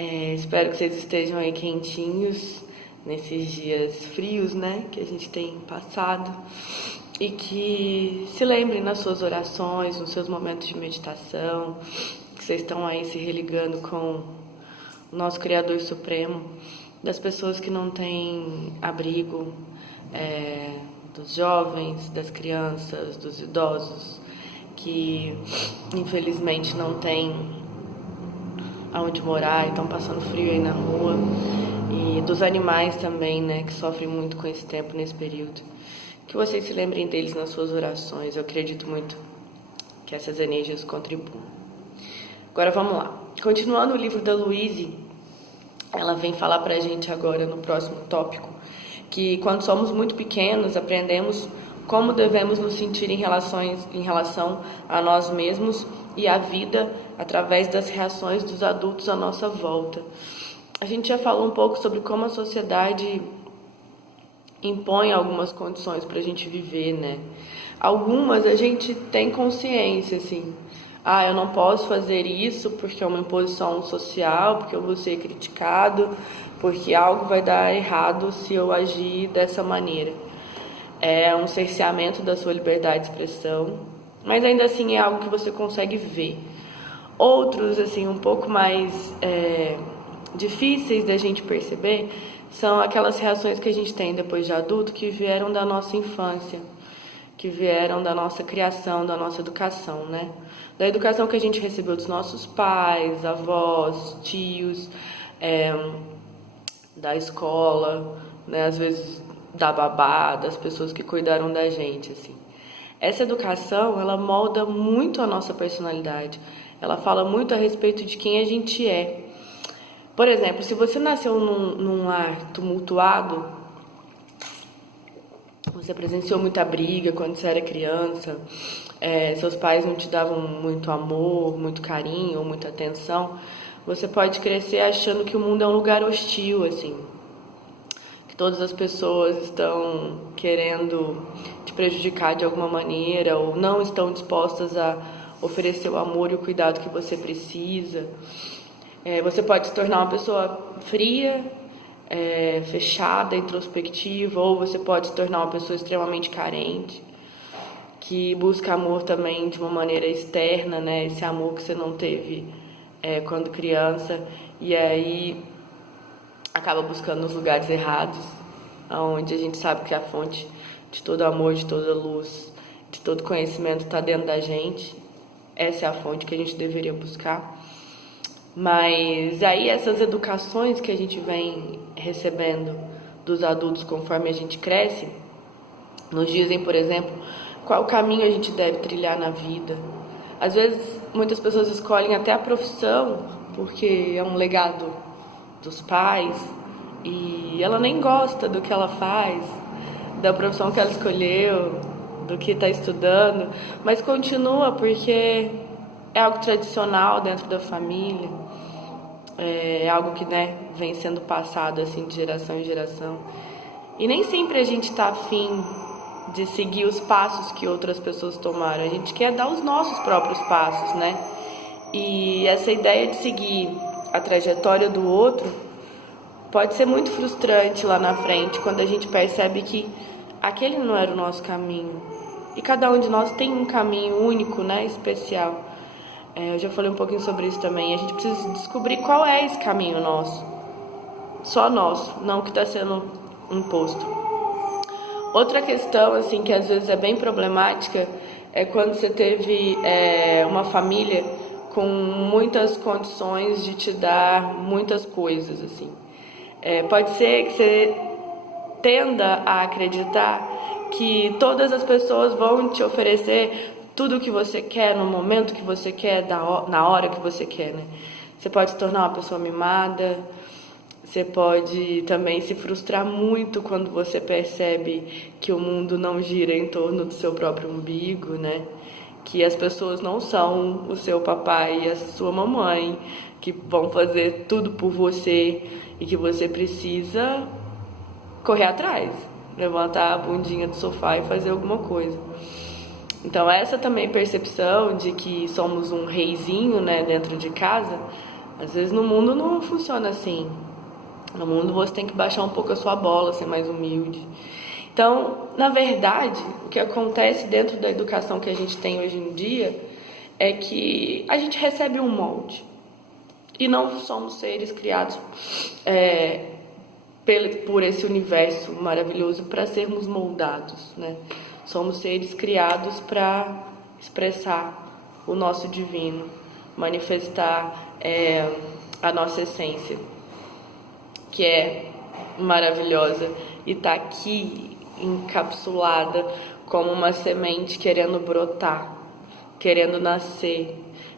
Espero que vocês estejam aí quentinhos nesses dias frios, né, que a gente tem passado, e que se lembrem nas suas orações, nos seus momentos de meditação, que vocês estão aí se religando com o nosso Criador Supremo, das pessoas que não têm abrigo, dos jovens, das crianças, dos idosos, que infelizmente não têm aonde morar e estão passando frio aí na rua, e dos animais também, né, que sofrem muito com esse tempo, nesse período. Que vocês se lembrem deles nas suas orações. Eu acredito muito que essas energias contribuam. Agora vamos lá. Continuando o livro da Louise, ela vem falar pra gente agora no próximo tópico que quando somos muito pequenos aprendemos como devemos nos sentir em relação a nós mesmos e à vida através das reações dos adultos à nossa volta. A gente já falou um pouco sobre como a sociedade impõe algumas condições para a gente viver, né? Algumas a gente tem consciência, assim. Eu não posso fazer isso porque é uma imposição social, porque eu vou ser criticado, porque algo vai dar errado se eu agir dessa maneira. É um cerceamento da sua liberdade de expressão, mas ainda assim é algo que você consegue ver. Outros, assim, um pouco mais difíceis da gente perceber são aquelas reações que a gente tem depois de adulto que vieram da nossa infância, que vieram da nossa criação, da nossa educação, né? Da educação que a gente recebeu dos nossos pais, avós, tios, da escola, né? Às vezes da babá, das pessoas que cuidaram da gente, assim. Essa educação, ela molda muito a nossa personalidade. Ela fala muito a respeito de quem a gente é. Por exemplo, se você nasceu num lar tumultuado, você presenciou muita briga quando você era criança, seus pais não te davam muito amor, muito carinho, muita atenção, você pode crescer achando que o mundo é um lugar hostil, assim. Que todas as pessoas estão querendo te prejudicar de alguma maneira ou não estão dispostas a oferecer o amor e o cuidado que você precisa. Você pode se tornar uma pessoa fria, fechada, introspectiva, ou você pode se tornar uma pessoa extremamente carente, que busca amor também de uma maneira externa, né? Esse amor que você não teve quando criança, e aí acaba buscando nos lugares errados, onde a gente sabe que a fonte de todo amor, de toda luz, de todo conhecimento está dentro da gente. Essa é a fonte que a gente deveria buscar. Mas aí essas educações que a gente vem recebendo dos adultos conforme a gente cresce, nos dizem, por exemplo, qual caminho a gente deve trilhar na vida. Às vezes, muitas pessoas escolhem até a profissão, porque é um legado dos pais, e ela nem gosta do que ela faz, da profissão que ela escolheu, do que está estudando, mas continua porque é algo tradicional dentro da família, é algo que, né, vem sendo passado assim de geração em geração. E nem sempre a gente está afim de seguir os passos que outras pessoas tomaram. A gente quer dar os nossos próprios passos, né? E essa ideia de seguir a trajetória do outro pode ser muito frustrante lá na frente, quando a gente percebe que aquele não era o nosso caminho. E cada um de nós tem um caminho único, né, especial. Eu já falei um pouquinho sobre isso também. A gente precisa descobrir qual é esse caminho nosso. Só nosso, não o que está sendo imposto. Outra questão, assim, que às vezes é bem problemática, é quando você teve uma família com muitas condições de te dar muitas coisas, assim. Pode ser que você tenda a acreditar que todas as pessoas vão te oferecer tudo o que você quer, no momento que você quer, na hora que você quer, né? Você pode se tornar uma pessoa mimada, você pode também se frustrar muito quando você percebe que o mundo não gira em torno do seu próprio umbigo, né? Que as pessoas não são o seu papai e a sua mamãe, que vão fazer tudo por você e que você precisa correr atrás, levantar a bundinha do sofá e fazer alguma coisa. Então essa também percepção de que somos um reizinho, né, dentro de casa, Às vezes no mundo não funciona assim. No mundo você tem que baixar um pouco a sua bola, ser mais humilde. Então, na verdade, o que acontece dentro da educação que a gente tem hoje em dia é que a gente recebe um molde. E não somos seres criados por esse universo maravilhoso para sermos moldados, né? Somos seres criados para expressar o nosso divino, manifestar a nossa essência, que é maravilhosa e está aqui encapsulada como uma semente querendo brotar, querendo nascer,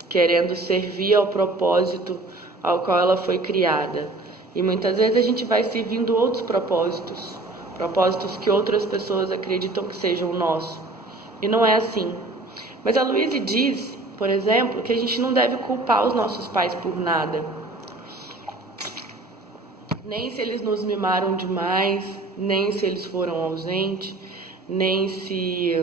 querendo servir ao propósito ao qual ela foi criada. E muitas vezes a gente vai servindo outros propósitos, propósitos que outras pessoas acreditam que sejam o nosso. E não é assim. Mas a Louise diz, por exemplo, que a gente não deve culpar os nossos pais por nada. Nem se eles nos mimaram demais, nem se eles foram ausentes, nem se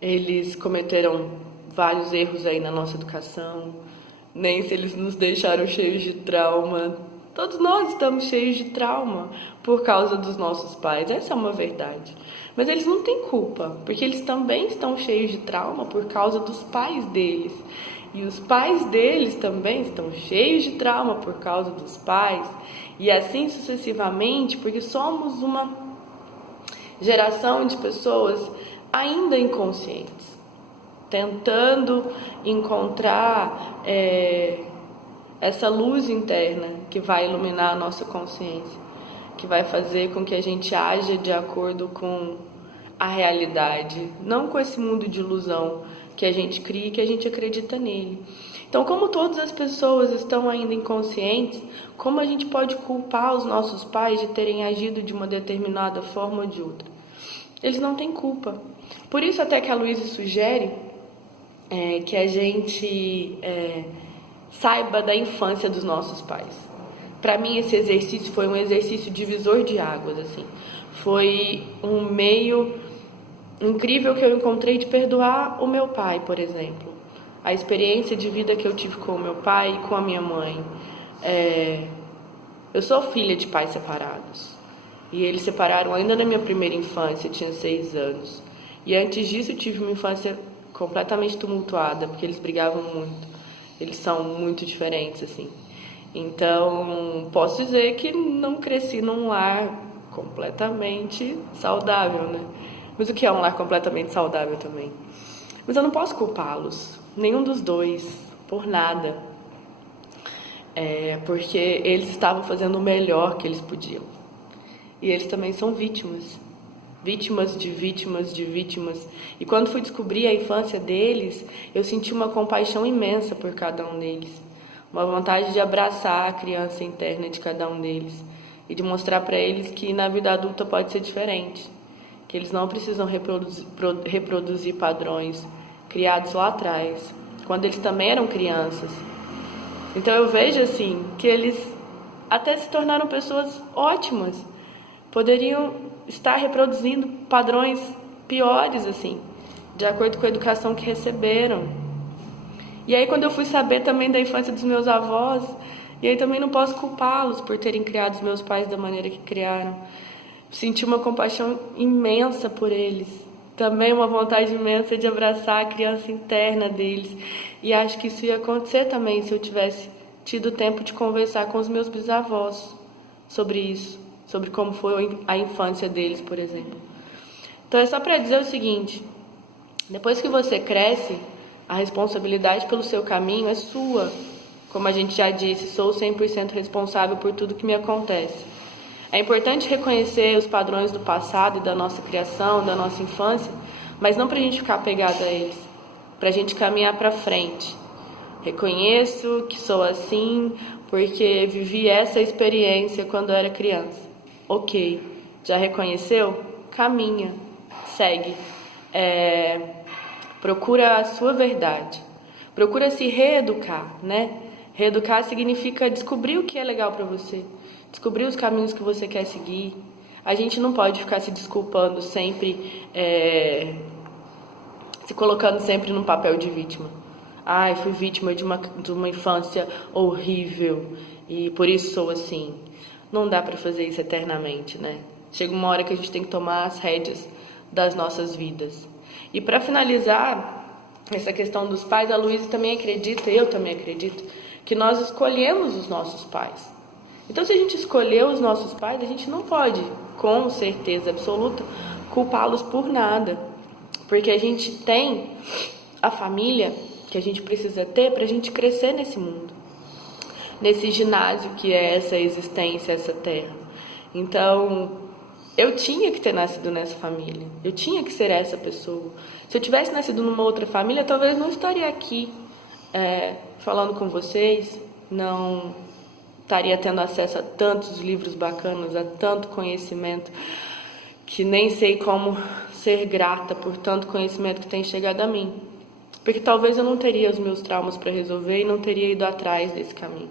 eles cometeram vários erros aí na nossa educação, nem se eles nos deixaram cheios de trauma. Todos nós estamos cheios de trauma por causa dos nossos pais, essa é uma verdade. Mas eles não têm culpa, porque eles também estão cheios de trauma por causa dos pais deles. E os pais deles também estão cheios de trauma por causa dos pais. E assim sucessivamente, porque somos uma geração de pessoas ainda inconscientes, tentando encontrar essa luz interna que vai iluminar a nossa consciência, que vai fazer com que a gente haja de acordo com a realidade, não com esse mundo de ilusão que a gente cria e que a gente acredita nele. Então, como todas as pessoas estão ainda inconscientes, como a gente pode culpar os nossos pais de terem agido de uma determinada forma ou de outra? Eles não têm culpa. Por isso até que a Louise sugere que a gente saiba da infância dos nossos pais. Para mim esse exercício foi um exercício divisor de águas, assim. Foi um meio incrível que eu encontrei de perdoar o meu pai, por exemplo. A experiência de vida que eu tive com o meu pai e com a minha mãe. Eu sou filha de pais separados. E eles separaram ainda na minha primeira infância, eu tinha 6 anos. E antes disso eu tive uma infância completamente tumultuada, porque eles brigavam muito. Eles são muito diferentes, assim. Então, posso dizer que não cresci num lar completamente saudável, né? Mas o que é um lar completamente saudável também? Mas eu não posso culpá-los, nenhum dos dois, por nada. Porque eles estavam fazendo o melhor que eles podiam. E eles também são vítimas. Vítimas de vítimas de vítimas. E quando fui descobrir a infância deles, eu senti uma compaixão imensa por cada um deles. Uma vontade de abraçar a criança interna de cada um deles. E de mostrar para eles que na vida adulta pode ser diferente. Que eles não precisam reproduzir padrões criados lá atrás, quando eles também eram crianças. Então eu vejo assim, que eles até se tornaram pessoas ótimas. Poderiam estar reproduzindo padrões piores, assim, de acordo com a educação que receberam. E aí quando eu fui saber também da infância dos meus avós, e aí também não posso culpá-los por terem criado os meus pais da maneira que criaram. Senti uma compaixão imensa por eles. Também uma vontade imensa de abraçar a criança interna deles. E acho que isso ia acontecer também se eu tivesse tido tempo de conversar com os meus bisavós sobre isso. Sobre como foi a infância deles, por exemplo. Então é só para dizer o seguinte: depois que você cresce, a responsabilidade pelo seu caminho é sua. Como a gente já disse, sou 100% responsável por tudo que me acontece. É importante reconhecer os padrões do passado e da nossa criação, da nossa infância, mas não para a gente ficar apegado a eles, para a gente caminhar para frente. Reconheço que sou assim porque vivi essa experiência quando era criança. Ok, já reconheceu? Caminha, segue. Procura a sua verdade. Procura se reeducar, né? Reeducar significa descobrir o que é legal para você. Descobrir os caminhos que você quer seguir. A gente não pode ficar se desculpando sempre, se colocando sempre num papel de vítima. Ai, fui vítima de uma infância horrível e por isso sou assim. Não dá pra fazer isso eternamente, né? Chega uma hora que a gente tem que tomar as rédeas das nossas vidas. E pra finalizar essa questão dos pais, a Luísa também acredita, eu também acredito, que nós escolhemos os nossos pais. Então, se a gente escolheu os nossos pais, a gente não pode, com certeza absoluta, culpá-los por nada. Porque a gente tem a família que a gente precisa ter para a gente crescer nesse mundo, nesse ginásio que é essa existência, essa terra. Então, eu tinha que ter nascido nessa família, eu tinha que ser essa pessoa. Se eu tivesse nascido numa outra família, talvez não estaria aqui falando com vocês, não estaria tendo acesso a tantos livros bacanas, a tanto conhecimento, que nem sei como ser grata por tanto conhecimento que tem chegado a mim. Porque talvez eu não teria os meus traumas para resolver e não teria ido atrás desse caminho.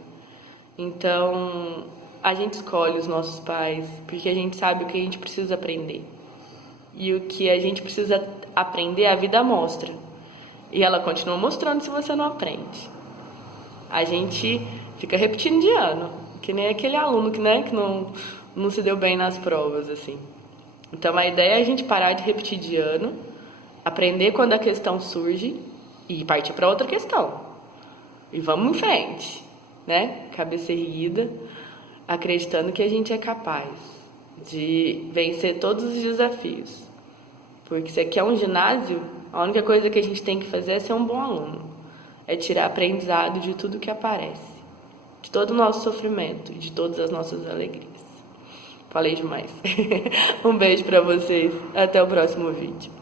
Então, a gente escolhe os nossos pais porque a gente sabe o que a gente precisa aprender. E o que a gente precisa aprender, a vida mostra. E ela continua mostrando se você não aprende. A gente fica repetindo de ano, que nem aquele aluno que não se deu bem nas provas, assim. Então, a ideia é a gente parar de repetir de ano, aprender quando a questão surge e partir para outra questão. E vamos em frente, né? Cabeça erguida, acreditando que a gente é capaz de vencer todos os desafios. Porque se aqui é um ginásio, a única coisa que a gente tem que fazer é ser um bom aluno. É tirar aprendizado de tudo que aparece, de todo o nosso sofrimento e de todas as nossas alegrias. Falei demais. Um beijo pra vocês. Até o próximo vídeo.